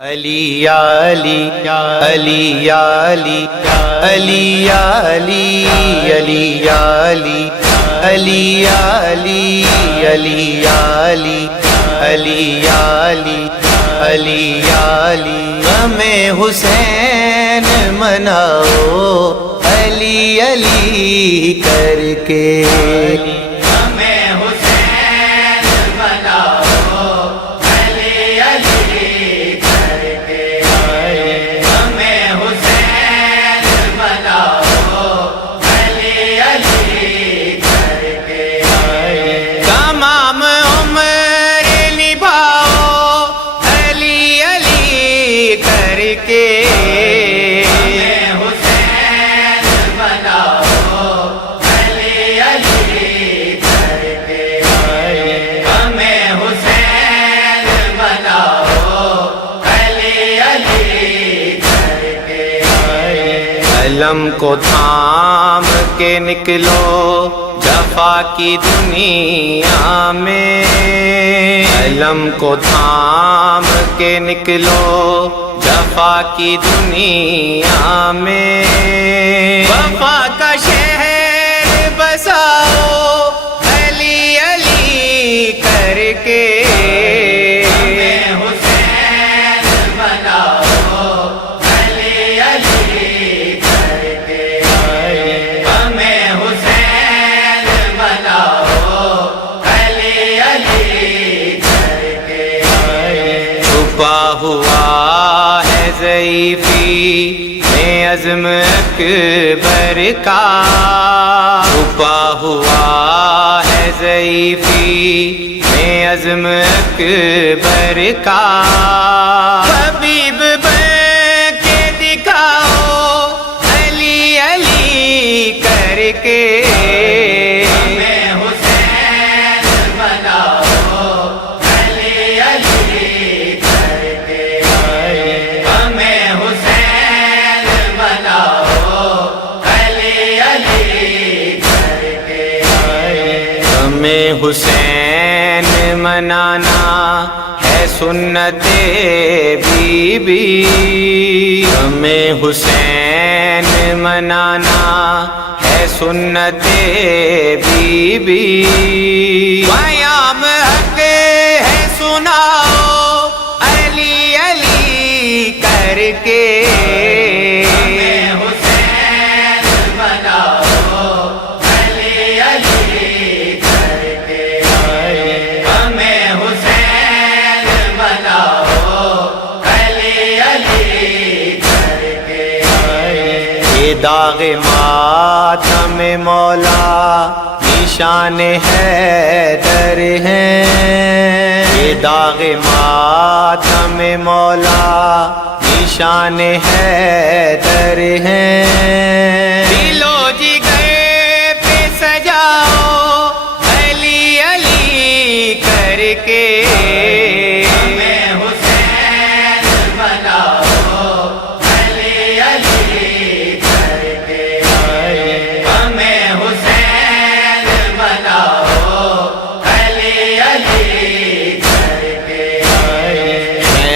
علی یا علی علی یا علی علی یا علی علی یا علی علی یا علی علی یا علی علی یا علی علی یا علی غم حسین مناؤ علی علی کر کے علم کو تھام کے نکلو جفا کی دنیا میں، علم کو تھام کے نکلو جفا کی دنیا میں، وفا کا شہر بساؤ علی علی کر کے ہوا ہے ضعیفی میں عزم اکبر کا، چھپا ہوا ہے ضعیفی میں عزم اکبر کا، حبیب بن کے دکھاؤ علی علی کر کے حسین منانا ہے سنت بی بی، ہمیں حسین منانا ہے سنت بی بی، پیام حق ہے سناؤ علی علی کر کے داغ ماتم مولا نشان حیدر ہیں، یہ داغ ماتم مولا نشان حیدر ہیں، دلو جگر پہ سجاؤ علی علی کر کے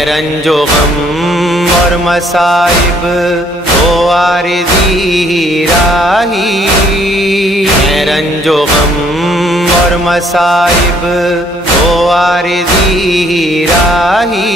رنج و غم اور مصائب ہو عارضی راہی، رنج و غم اور مصائب ہو عارضی راہی،